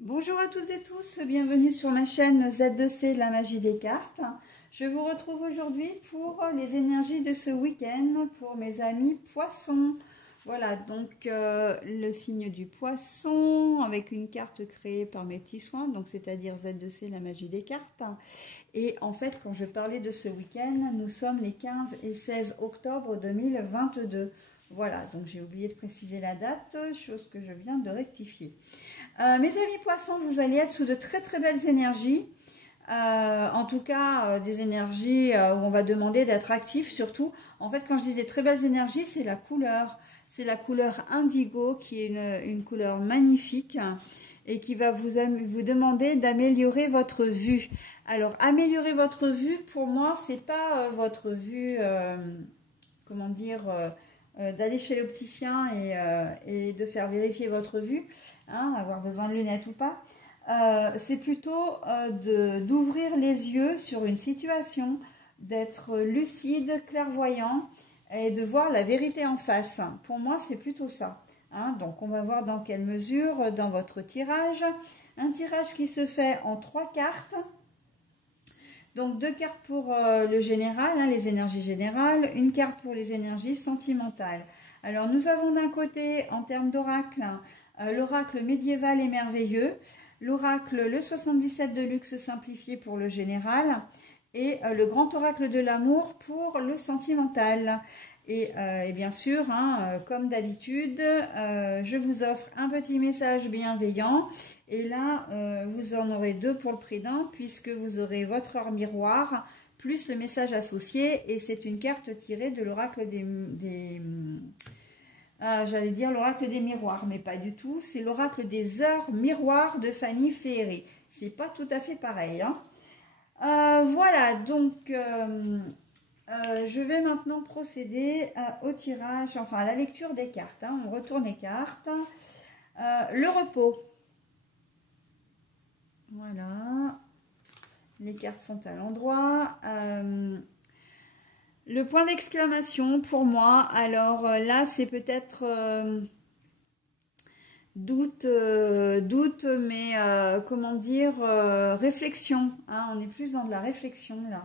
Bonjour à toutes et tous, bienvenue sur ma chaîne Z2C, la magie des cartes. Je vous retrouve aujourd'hui pour les énergies de ce week-end pour mes amis poissons. Voilà, donc le signe du poisson avec une carte créée par mes petits soins, donc c'est-à-dire Z2C, la magie des cartes. Et en fait, quand je parlais de ce week-end, nous sommes les 15 et 16 octobre 2022. Voilà, donc j'ai oublié de préciser la date, chose que je viens de rectifier. Mes amis poissons, vous allez être sous de très très belles énergies. En tout cas, des énergies où on va demander d'être actif surtout. En fait, quand je disais très belles énergies, c'est la couleur. C'est la couleur indigo qui est une couleur magnifique et qui va vous demander d'améliorer votre vue. Alors, améliorer votre vue, pour moi, c'est pas votre vue, comment dire, d'aller chez l'opticien et de faire vérifier votre vue, hein, avoir besoin de lunettes ou pas. C'est plutôt d'ouvrir les yeux sur une situation, d'être lucide, clairvoyant et de voir la vérité en face. Pour moi, c'est plutôt ça. Hein. Donc, on va voir dans quelle mesure dans votre tirage. Un tirage qui se fait en 3 cartes. Donc, 2 cartes pour le général, hein, les énergies générales, une carte pour les énergies sentimentales. Alors, nous avons d'un côté, en termes d'oracle, l'oracle médiéval et merveilleux, l'oracle le 77 de luxe simplifié pour le général et le grand oracle de l'amour pour le sentimental. Et bien sûr, hein, comme d'habitude, je vous offre un petit message bienveillant. Et là, vous en aurez 2 pour le prix d'un, puisque vous aurez votre or miroir, plus le message associé. Et c'est une carte tirée de l'oracle j'allais dire l'oracle des miroirs, mais pas du tout. C'est l'oracle des heures miroirs de Fanny Ferré. C'est pas tout à fait pareil. Hein. Voilà, donc je vais maintenant procéder au tirage, enfin à la lecture des cartes. Hein. On retourne les cartes. Le repos. Voilà. Les cartes sont à l'endroit. Le point d'exclamation pour moi, alors là c'est peut-être doute, mais comment dire, réflexion. Hein, on est plus dans de la réflexion là.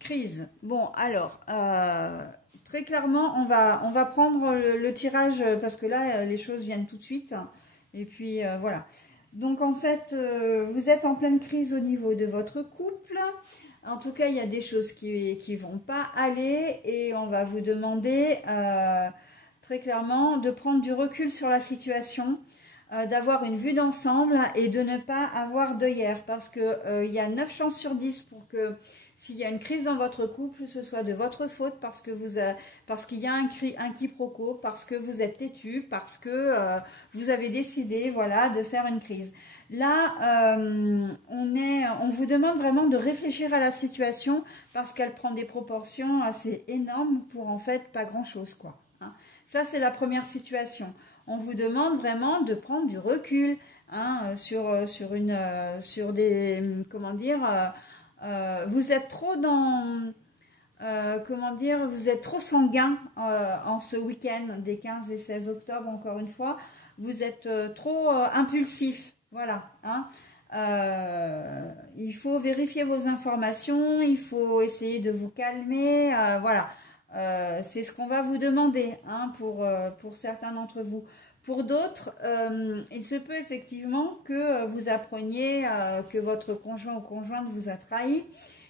Crise. Bon, alors, très clairement, on va prendre le tirage parce que là, les choses viennent tout de suite. Et puis, voilà. Donc, en fait, vous êtes en pleine crise au niveau de votre couple. En tout cas, il y a des choses qui ne vont pas aller et on va vous demander très clairement de prendre du recul sur la situation, d'avoir une vue d'ensemble et de ne pas avoir d'œillères parce qu'il y a 9 chances sur 10 pour que s'il y a une crise dans votre couple, ce soit de votre faute parce qu'il y a un quiproquo, parce que vous êtes têtu, parce que vous avez décidé voilà, de faire une crise. Là, on vous demande vraiment de réfléchir à la situation parce qu'elle prend des proportions assez énormes pour en fait pas grand-chose, quoi. Hein. Ça, c'est la première situation. On vous demande vraiment de prendre du recul hein, sur des, comment dire, vous êtes trop dans, comment dire, vous êtes trop sanguin en ce week-end des 15 et 16 octobre, encore une fois, vous êtes trop impulsif. Voilà, hein. Il faut vérifier vos informations, il faut essayer de vous calmer, voilà. C'est ce qu'on va vous demander hein, pour certains d'entre vous. Pour d'autres, il se peut effectivement que vous appreniez que votre conjoint ou conjointe vous a trahi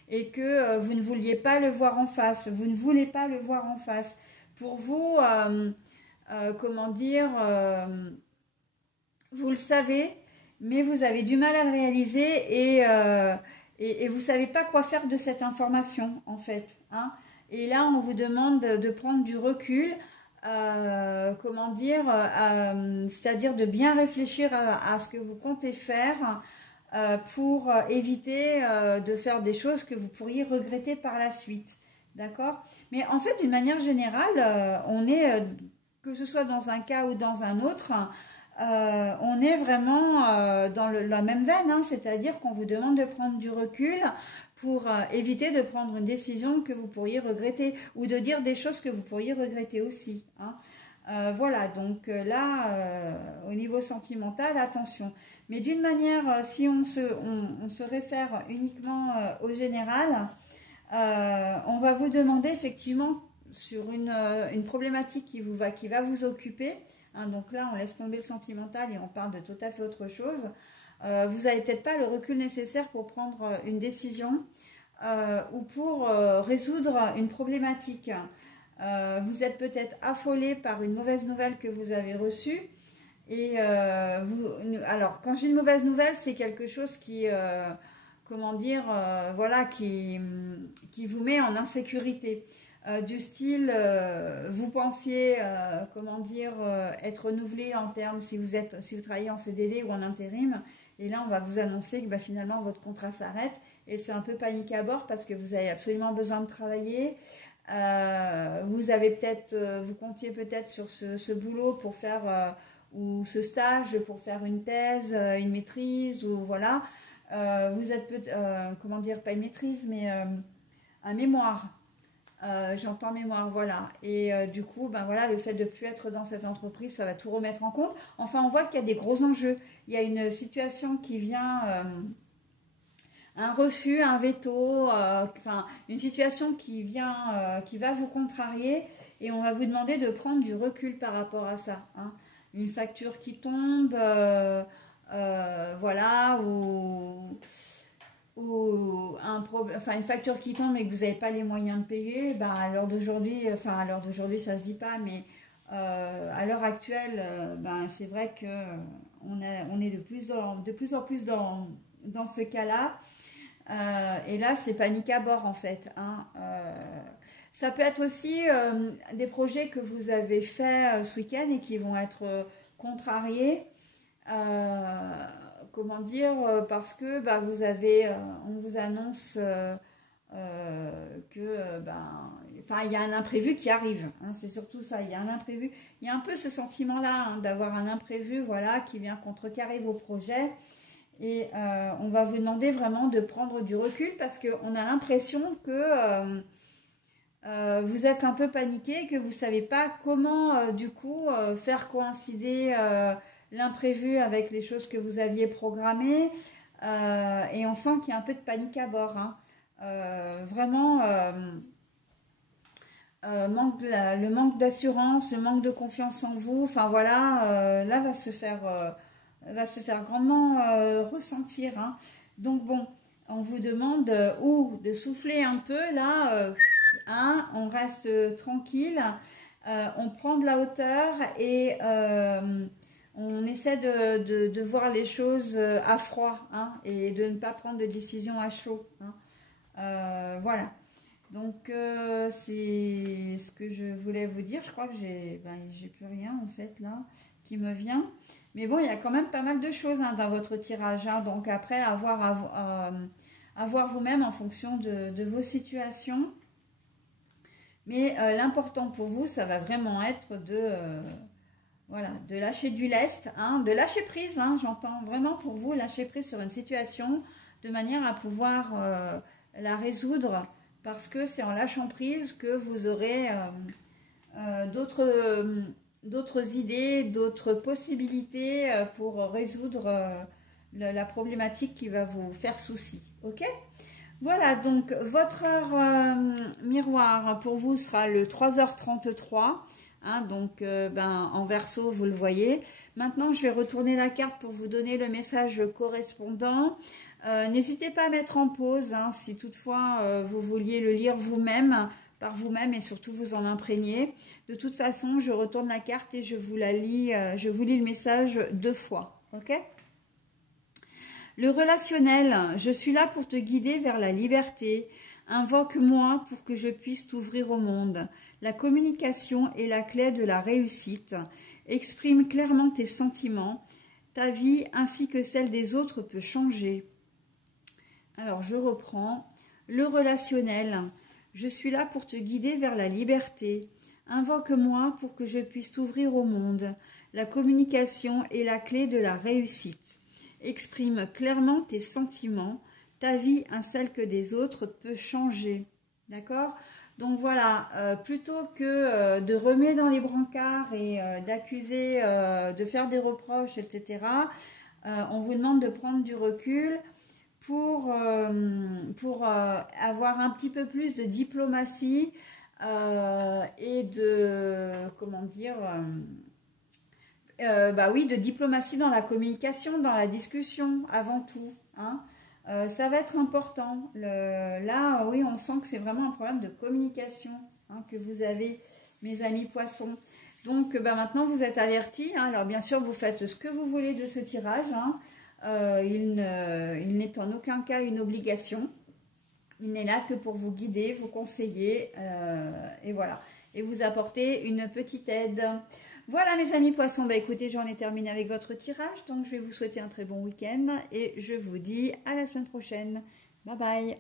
et que vous ne vouliez pas le voir en face. Vous ne voulez pas le voir en face. Pour vous, comment dire, vous le savez, mais vous avez du mal à le réaliser et vous ne savez pas quoi faire de cette information, en fait. Hein. Et là, on vous demande de prendre du recul, comment dire, c'est-à-dire de bien réfléchir à ce que vous comptez faire pour éviter de faire des choses que vous pourriez regretter par la suite. D'accord? Mais en fait, d'une manière générale, on est, que ce soit dans un cas ou dans un autre, on est vraiment dans la même veine, hein, c'est-à-dire qu'on vous demande de prendre du recul pour éviter de prendre une décision que vous pourriez regretter ou de dire des choses que vous pourriez regretter aussi. Hein. Voilà, donc là, au niveau sentimental, attention. Mais d'une manière, si on se réfère uniquement au général, on va vous demander effectivement sur une problématique qui va vous occuper. Hein, donc là, on laisse tomber le sentimental et on parle de tout à fait autre chose. Vous n'avez peut-être pas le recul nécessaire pour prendre une décision ou pour résoudre une problématique. Vous êtes peut-être affolé par une mauvaise nouvelle que vous avez reçue. Et alors, quand j'ai une mauvaise nouvelle, c'est quelque chose qui, comment dire, voilà, qui vous met en insécurité. Du style, vous pensiez, comment dire, être renouvelé en termes, si vous travaillez en CDD ou en intérim, et là, on va vous annoncer que finalement, votre contrat s'arrête, et c'est un peu panique à bord parce que vous avez absolument besoin de travailler. Vous avez peut-être, vous comptiez peut-être sur ce boulot pour faire ou ce stage pour faire une thèse, une maîtrise ou voilà. Vous êtes comment dire, pas une maîtrise mais un mémoire. J'entends mémoire, voilà. Et du coup, voilà, le fait de ne plus être dans cette entreprise, ça va tout remettre en compte. Enfin, on voit qu'il y a des gros enjeux. Il y a une situation qui vient, un refus, un veto, enfin, une situation qui vient, qui va vous contrarier et on va vous demander de prendre du recul par rapport à ça. Hein. Une facture qui tombe, voilà, ou enfin une facture qui tombe et que vous n'avez pas les moyens de payer, à l'heure d'aujourd'hui, enfin à l'heure d'aujourd'hui ça se dit pas, mais à l'heure actuelle, c'est vrai que on est de plus en plus dans ce cas-là. Et là, c'est panique à bord en fait. Hein. Ça peut être aussi des projets que vous avez faits ce week-end et qui vont être contrariés. Comment dire, parce que vous avez, on vous annonce que enfin, il y a un imprévu qui arrive. Hein, c'est surtout ça, il y a un imprévu. Il y a un peu ce sentiment-là hein, d'avoir un imprévu, voilà, qui vient contrecarrer vos projets. Et on va vous demander vraiment de prendre du recul parce qu'on a l'impression que vous êtes un peu paniqué, que vous ne savez pas comment du coup faire coïncider l'imprévu avec les choses que vous aviez programmées. Et on sent qu'il y a un peu de panique à bord. Hein. Vraiment, le manque d'assurance, le manque de confiance en vous, enfin voilà, là va se faire grandement ressentir. Hein. Donc bon, on vous demande ou de souffler un peu là, hein, on reste tranquille, on prend de la hauteur et on essaie de voir les choses à froid hein, et de ne pas prendre de décision à chaud. Hein. Voilà. Donc c'est ce que je voulais vous dire. Je crois que j'ai plus rien en fait là qui me vient. Mais bon, il y a quand même pas mal de choses hein, dans votre tirage. Hein. Donc après, à voir vous-même en fonction de vos situations. Mais l'important pour vous, ça va vraiment être voilà, de lâcher du lest, hein, de lâcher prise. Hein, j'entends vraiment pour vous lâcher prise sur une situation de manière à pouvoir la résoudre. Parce que c'est en lâchant prise que vous aurez d'autres idées, d'autres possibilités pour résoudre la problématique qui va vous faire souci. Ok ? Voilà, donc votre heure miroir pour vous sera le 3h33. Hein, donc en verso, vous le voyez. Maintenant, je vais retourner la carte pour vous donner le message correspondant. N'hésitez pas à mettre en pause hein, si toutefois vous vouliez le lire vous-même, par vous-même et surtout vous en imprégner. De toute façon, je retourne la carte et je vous la lis, je vous lis le message 2 fois. Ok ? Le relationnel, je suis là pour te guider vers la liberté. Invoque-moi pour que je puisse t'ouvrir au monde. La communication est la clé de la réussite. Exprime clairement tes sentiments. Ta vie ainsi que celle des autres peut changer. Alors, je reprends. Le relationnel. Je suis là pour te guider vers la liberté. Invoque-moi pour que je puisse t'ouvrir au monde. La communication est la clé de la réussite. Exprime clairement tes sentiments. Ta vie, ainsi que des autres, peut changer. D'accord ? Donc voilà, plutôt que de remuer dans les brancards et d'accuser, de faire des reproches, etc., on vous demande de prendre du recul pour avoir un petit peu plus de diplomatie et de, comment dire, bah oui, de diplomatie dans la communication, dans la discussion, avant tout, hein. Ça va être important. Là, oui, on sent que c'est vraiment un problème de communication, hein, que vous avez, mes amis poissons. Donc, bah, maintenant, vous êtes avertis, hein. Alors, bien sûr, vous faites ce que vous voulez de ce tirage, hein. Il n'est en aucun cas une obligation. Il n'est là que pour vous guider, vous conseiller, et voilà. Et vous apporter une petite aide. Voilà mes amis poissons, bah écoutez, j'en ai terminé avec votre tirage, donc je vais vous souhaiter un très bon week-end et je vous dis à la semaine prochaine. Bye bye.